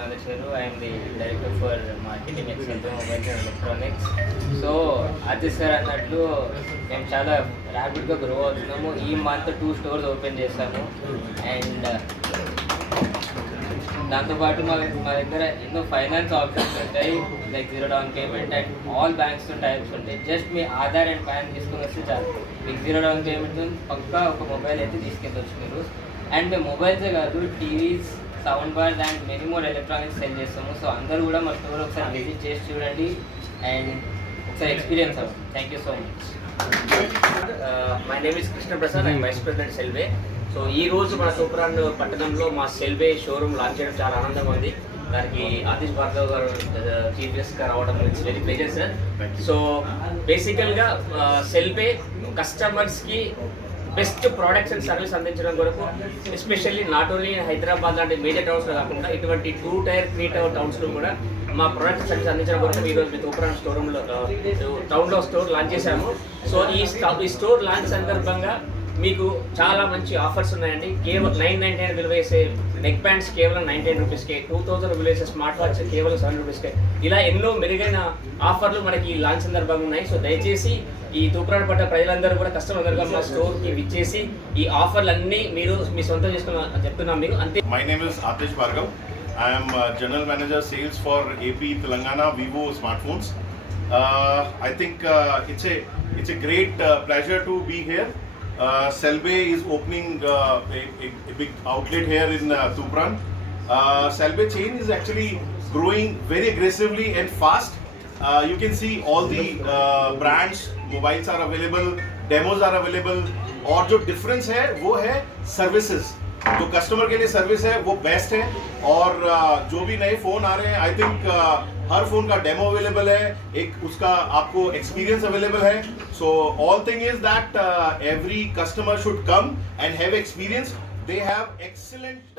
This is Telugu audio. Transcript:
Nageswara I'm the director for marketing ex marketing at so Ajith sir అన్నట్లు మేము చాలా ర్యాపిడ్గా గ్రో అవుతున్నాము. ఈ మంత్ టూ స్టోర్స్ ఓపెన్ చేస్తాము అండ్ దాంతోపాటు మా మా దగ్గర ఎన్నో ఫైనాన్స్ ఆప్షన్స్ ఉంటాయి. Like zero down payment and all banks types ఉంటాయి. జస్ట్ మీ ఆధార్ అండ్ ప్యాన్ తీసుకుని వస్తే చాలు. మీకు జీరో డౌన్ పేమెంట్ పక్కా ఒక మొబైల్ అయితే తీసుకెళ్ళొచ్చు మీరు. అండ్ మొబైల్సే కాదు TVs sound bars and many more electronics sell చేస్తాము. సో అందరూ కూడా మా స్టోర్ ఒకసారి విజిట్ చేసి చూడండి. అండ్ ఒకసారి ఎక్స్పీరియన్స్ అవ్వండి. Thank you so much my name is Krishna Prasad I vice president Selbe so ఈ రోజు మన సూప్రాండ్ పట్టణంలో మా సెల్వే షోరూమ్ లాంచ్ చేయడం చాలా ఆనందంగా ఉంది. దానికి ఆతిష్ భార్గవ్ గారు uh, చీఫ్ గెస్ట్గా రావడం it's very pleasure sir so బేసికల్గా సెల్వే కస్టమర్స్కి బెస్ట్ ప్రోడక్ట్స్ అండ్ సర్వీస్ అందించడం కొరకు ఎస్పెషల్లీ నాట్ ఓన్లీ హైదరాబాద్ లాంటి మేజర్ టౌన్స్లో కాకుండా ఇటువంటి టూ టైర్ త్రీ టైర్ టౌన్స్లో కూడా మా ప్రొడక్ట్ సర్వీస్ అందించడం కొరకు ఈ రోజు మీ స్టోర్ రూమ్లో టౌన్లో స్టోర్ లాంచ్ చేశాము. సో ఈ ఈ స్టోర్ లాంచ్ సందర్భంగా మీకు చాలా మంచి ఆఫర్స్ ఉన్నాయండి. కేవలం నైన్ నైన్ నైన్ విలువ వేసే నెక్ బ్యాండ్స్ కేవలం నైన్ టెన్ రూపీస్కే టూ థౌసండ్ విలువ వేసే స్మార్ట్ వాచ్ కేవలం సెవెన్ రూపీస్కే ఇలా ఎన్నో మెరుగైన ఆఫర్లు మనకి లాంచ్ సందర్భంగా ఉన్నాయి. సో దయచేసి ఈ తూప్రాన్ పట్ట ప్రజలందరూ కూడా కస్టమర్ మా స్టోర్కి విచ్చేసి ఈ ఆఫర్లు అన్నీ మీరు మీ సొంతం చేసుకున్న చెప్తున్నాం మీకు. అంతే my name is Atish Bhargav I'm general manager sales for AP Telangana Vivo smart phones I think it's a it's a great pleasure to be here pleasure to be here. Uh, Selbe is opening uh, a, a, a big outlet here in uh, Tupran. Uh, Selbe chain is actually growing very aggressively and fast. Uh, you can see all the uh, brands, mobiles are available, demos are available. और जो डिफरेंस है वो है सर्विसेज जो कस्टमर के लिए सर्विस है वो बेस्ट है। और uh, जो भी नए फ़ोन आ रहे हैं आई थिंक हर फ़ोन का डेमो अवेलेबल है। एक उसका आपको एक्सपीरियंस अवेलेबल है। So all thing is that every customer should come and have experience they have excellent